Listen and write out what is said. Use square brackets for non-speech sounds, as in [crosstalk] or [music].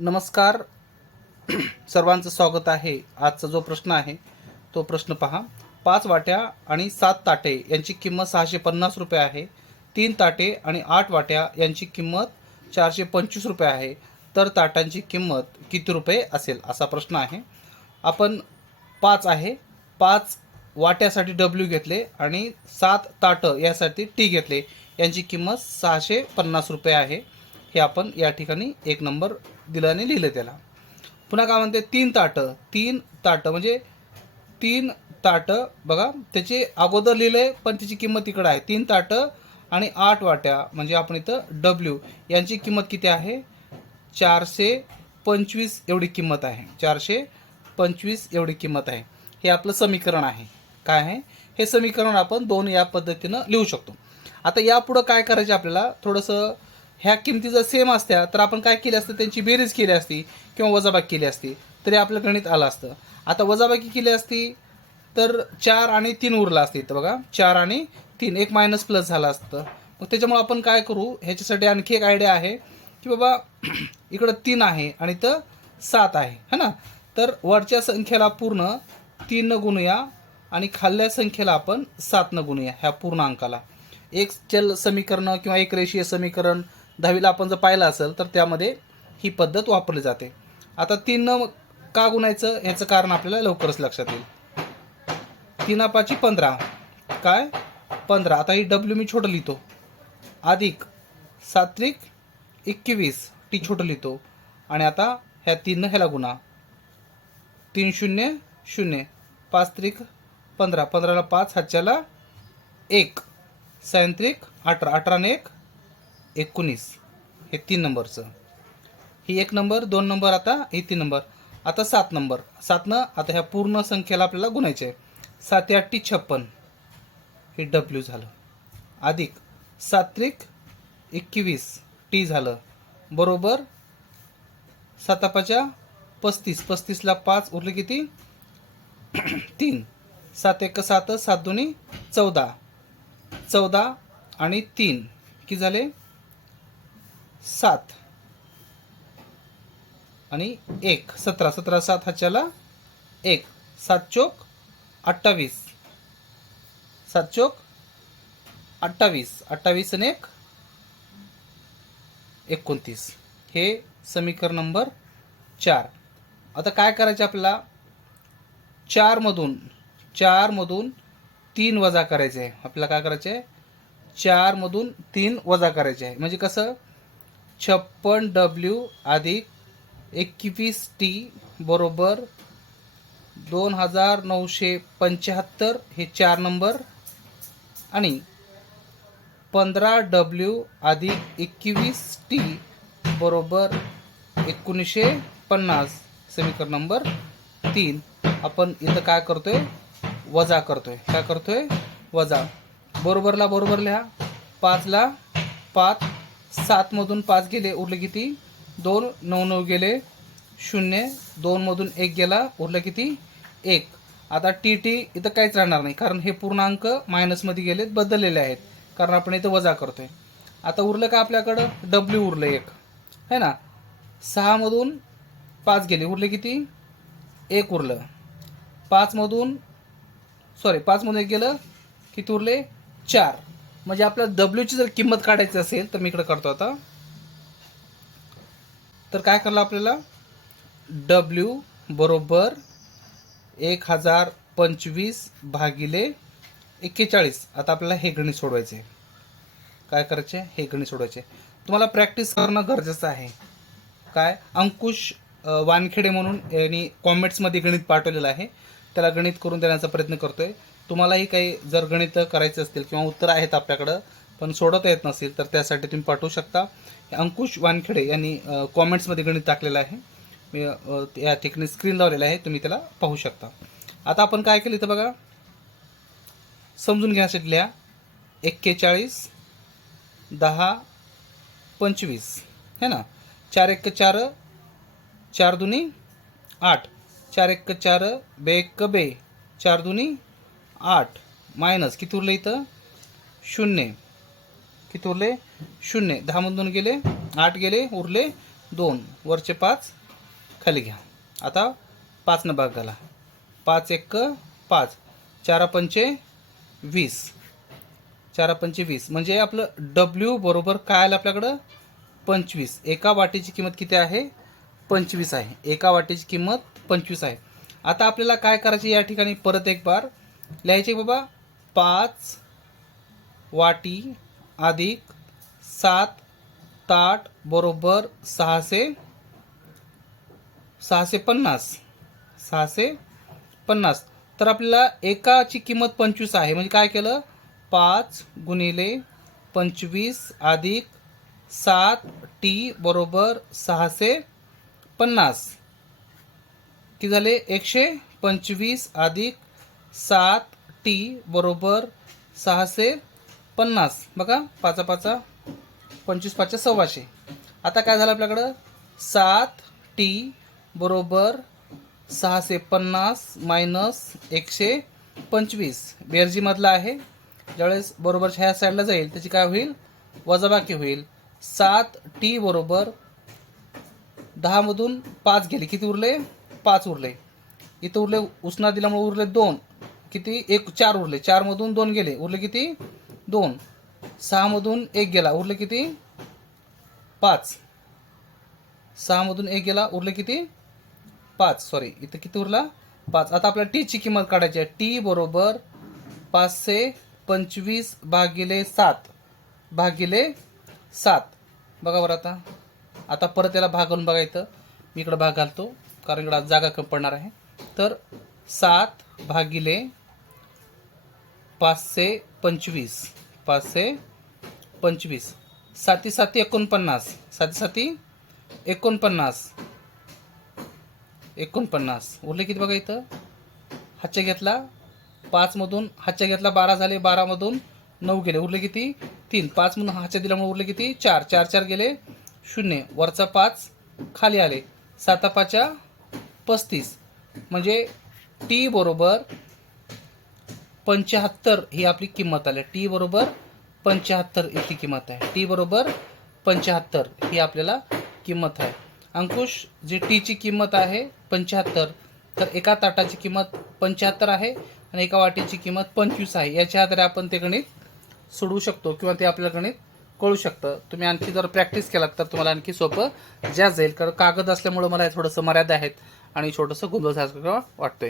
नमस्कार. [clears throat] सर्वांचं स्वागत आहे. आजचा जो प्रश्न आहे तो प्रश्न पहा. पाच वाट्या आणि सात ताटे यांची किंमत सहाशे पन्नास रुपये आहे. तीन ताटे आणि आठ वाट्या यांची किंमत चारशे पंचवीस रुपये आहे. तर ताटांची किंमत किती रुपये असेल असा प्रश्न आहे. आपण पाच आहे. पाच वाट्यासाठी डब्ल्यू घेतले आणि सात ताटं यासाठी टी घेतले. यांची किंमत सहाशे पन्नास रुपये आहे. हे आपण या ठिकाणी एक नंबर दिल्याने लिहिलं त्याला. पुन्हा काय म्हणते? तीन ताटं. तीन ताटं म्हणजे तीन ताटं बघा त्याचे अगोदर लिहिलं आहे पण त्याची किंमत इकडं आहे. तीन ताटं आणि आठ वाट्या म्हणजे आपण इथं डब्ल्यू यांची किंमत किती आहे? चारशे पंचवीस एवढी किंमत आहे. चारशे पंचवीस एवढी किंमत आहे. हे आपलं समीकरण आहे. काय आहे? हे समीकरण आपण दोन या पद्धतीनं लिहू शकतो. आता यापुढं काय करायचे आपल्याला? थोडंसं ह्या किमती जर सेम असत्या तर आपण काय केली असतं? त्यांची बेरीज केली असती किंवा वजाबाकी केली असती. तरी आपलं गणित आलं असतं. आता वजाबाकी केली असती तर चार आणि तीन उरला असते इथं बघा. चार आणि तीन. एक मायनस प्लस झालं असतं. मग त्याच्यामुळे आपण काय करू? ह्याच्यासाठी आणखी एक आयडिया आहे की बाबा [clears throat] इकडं तीन आहे आणि तर सात आहे. है ना? तर वरच्या संख्येला पूर्ण तीन न गुणूया आणि खाल्ल्या संख्येला आपण सात न गुणूया ह्या पूर्ण अंकाला. एक चल समीकरण किंवा एक रेषीय समीकरण दहावीला आपण जर पाहिलं असेल तर त्यामध्ये ही पद्धत वापरली जाते. आता तीन का गुणायचं याचं कारण आपल्याला लवकरच लक्षात येईल. तीन पाची पंधरा. काय? पंधरा. आता ही डब्ल्यू मी छोटं लिहितो. अधिक सात्विक एकवीस. टी छोटं लिहितो. आणि आता ह्या तीन ह्याला गुणा. तीन शून्य शून्य. पाच त्रिक पंधरा. पंधराला पाच हातच्याला एक. सायंत्रिक अठरा. अठराने एक. एकोणीस. हे तीन नंबरचं. ही एक नंबर दोन नंबर आता हे तीन नंबर. आता सात नंबर. सातनं आता ह्या पूर्ण संख्येला आपल्याला गुणायचे आहे सात आठ छप्पन. हे डब्ल्यू झालं. अधिक सात्विक एकवीस टी झालं. बरोबर सातापाच्या पस्तीस. पस्तीसला पाच उरले किती? [clears throat] तीन. सात एक सात सात दोन्ही चौदा. चौदा आणि तीन. किती झाले? सात. आणि एक. सतरा. सतरा सात ह्याच्याला एक. सात चोक अठ्ठावीस. सात चोक अठ्ठावीस. अठ्ठावीस आणि एक. एकोणतीस. हे समीकरण नंबर चार. आता काय करायचं आपल्याला? चारमधून चारमधून तीन वजा करायचे. आहे आपल्याला काय करायचे आहे चारमधून तीन वजा करायचे आहे म्हणजे कसं? छप्पन डब्ल्यू अधिक एकवीस टी बरोबर दोन हजार नऊशे पंच्याहत्तर हे चार नंबर. आणि पंधरा डब्ल्यू अधिक एकवीस टी बरोबर एकोणीसशे पन्नास समीकरण नंबर तीन. आपण इथं काय करतोय? वजा करतोय. काय करतोय? वजा. बरोबरला बरोबर लिहा. पाचला पाच. सातमधून पाच गेले उरले किती? दोन नऊ नऊ गेले. शून्य दोनमधून एक गेला उरलं किती? एक. आता टी टी इथं काहीच राहणार नाही कारण हे पूर्णांक मायनसमध्ये गेलेत बदललेले आहेत. कारण आपण इथं वजा करतोय. आता उरलं का आपल्याकडं? डब्ल्यू उरलं एक. है ना? सहामधून पाच गेले उरले किती? एक उरलं. पाचमधून सॉरी पाचमधून एक गेलं किती उरले? चार. म्हणजे आपल्याला डब्ल्यूची जर किंमत काढायची असेल तर मी इकडे करतो आता. तर काय करलं आपल्याला? डब्ल्यू बरोबर एक हजार पंचवीस भागिले एक्केचाळीस. आता आपल्याला हे गणित सोडवायचे काय करायचे? हे गणित सोडवायचे. तुम्हाला प्रॅक्टिस करणं गरजेचं आहे. काय? अंकुश वानखेडे म्हणून यांनी कॉमेंट्समध्ये गणित पाठवलेलं आहे. त्याला गणित करून देण्याचा प्रयत्न करतोय. तुम्हालाही काही जर गणित करायचे असतील किंवा उत्तरं आहेत आपल्याकडं पण सोडवता येत नसेल तर त्यासाठी तुम्ही पाठवू शकता. अंकुश वानखेडे यांनी कॉमेंट्समध्ये गणित टाकलेलं आहे. या ठिकाणी स्क्रीन लावलेलं आहे तुम्ही त्याला पाहू शकता. आता आपण काय केलं इथं बघा. समजून घेण्यासाठी लिहा एक्केचाळीस दहा पंचवीस. है ना? चार एक चार चार दुनी आठ. चार एक चार बे एक बे. चार दुनी आठ. मायनस. किती उरलं इथं? शून्य. किती उरले? शून्य. दहामधून गेले आठ गेले उरले दोन. वरचे पाच खाली घ्या. आता पाचनं भाग घाला. पाच एक पाच. चारा पंचे वीस. चारा पंचे वीस. म्हणजे आपलं डब्ल्यू बरोबर काय आलं आपल्याकडं? पंचवीस. एका वाटीची किंमत किती आहे? पंचवीस आहे. एका वाटीची किंमत पंचवीस आहे. आता आपल्याला काय करायची या ठिकाणी? परत एक बार. लिहायचे बाबा? पाच वाटी अधिक सात ताट बरोबर सहाशे सहाशे पन्नास सहाशे पन्नास. तर आपल्याला एकाची किंमत पंचवीस आहे. म्हणजे काय केलं? पाच गुणिले पंचवीस अधिक सात टी बरोबर सहाशे पन्नास. किती झाले? एकशे पंचवीस अधिक सात टी बरोबर सहाशे पन्नास. बघा पाचा पाचा पंचवीस पाचच्या सव्वाशे. आता काय झालं आपल्याकडं? सात टी बरोबर सहाशे पन्नास मायनस एकशे पंचवीस. बेरजीमधला आहे. ज्यावेळेस बरोबर ह्या साईडला जाईल त्याची काय होईल? वजाबाकी होईल. सात टी बरोबर दहामधून पाच गेले. किती उरले? पाच उरले. इथं उरले उष्णा दिल्यामुळे उरले दोन. किती? एक चार उरले. चारमधून दोन गेले. उरले किती? दोन. सहामधून एक गेला. उरले किती? पाच. सहामधून एक गेला. उरले किती? पाच. सॉरी इथं किती उरला? पाच. आता आपल्याला टीची किंमत काढायची आहे. टी बरोबर पाचशे पंचवीस भागिले सात. भागिले सात. बघा बरं आता. आता परत याला भाग घालून बघा इथं. मी इकडं भाग घालतो. कारण इकडं जागा कमी पडणार आहे. तर सात भागिले पाचशे पंचवीस पाचशे पंचवीस. साती साती एकोणपन्नास साती साती एकोणपन्नास. एकोणपन्नास. उरले किती बघा इथं? हातच्या घेतला पाचमधून हातच्या घेतला बारा झाले बारामधून नऊ गेले. उरले किती? तीन. पाचमधून हातच्या दिल्यामुळे उरले किती? चार. चार चार गेले शून्य. वरचा पाच खाली आले. साता पाच्या पस्तीस. म्हणजे टी बरोबर पंच्याहत्तर ही आपली किंमत आली. टी बरोबर पंच्याहत्तर इतकी किंमत आहे. टी बरोबर पंच्याहत्तर ही आपल्याला किंमत आहे. अंकुश जी टीची किंमत आहे पंच्याहत्तर तर एका ताटाची किंमत पंच्याहत्तर आहे आणि एका वाटीची किंमत पंचवीस आहे. याच्या आधारे आपण ते गणित सोडवू शकतो किंवा ते आपल्याला गणित कळू शकतं. तुम्ही आणखी जर प्रॅक्टिस केलात तर तुम्हाला आणखी सोपं ज्या जाईल कारण कागद असल्यामुळं मला थोडंसं मर्यादा आहेत. आणि छोटंसं गोंधळ सारखं वाटतंय.